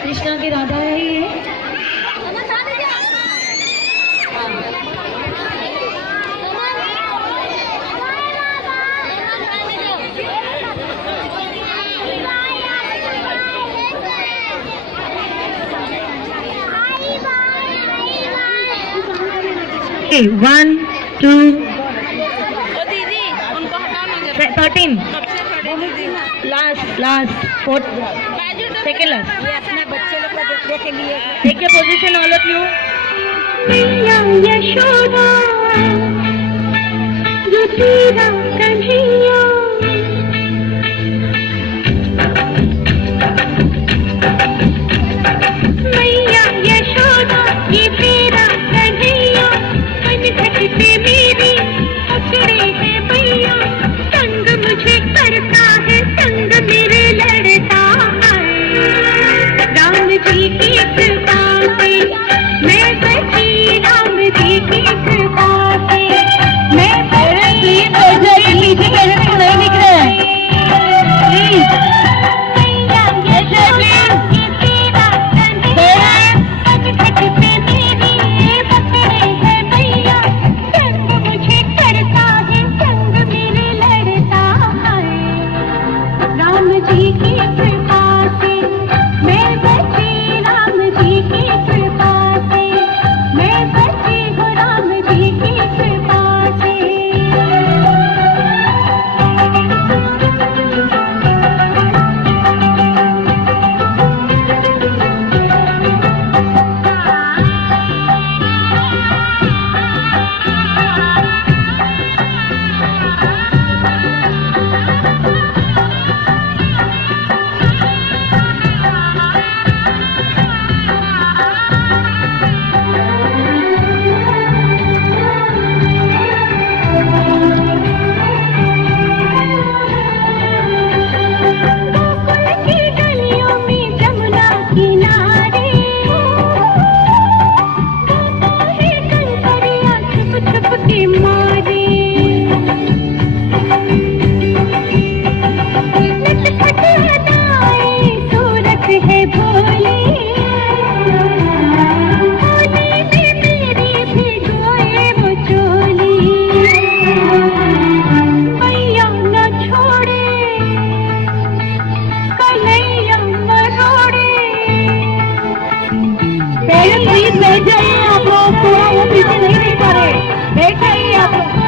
कृष्णा की राधा है ये। One, two, 13. Last, fourth, second last. ये अपने बच्चे लोग को देखने के लिए Take a position, all of you. मैया यशोदा रुचिरा कन्हैया मैया यशोदा ये तेरा कन्हैया कनखट पे मेरी पकड़े है भैया संग मुझे करता है संग मेरे लड़ता है राम जी की कृपा से मैं बची राम जी की कृपा से मैं बची पीछे पेरेंट्स को नहीं दिख रहे हैं प्लीज। बैठ जाइए आप लोग, पूरा वो पीछे नहीं देख पा रहे, बैठ जाइए आप लोग।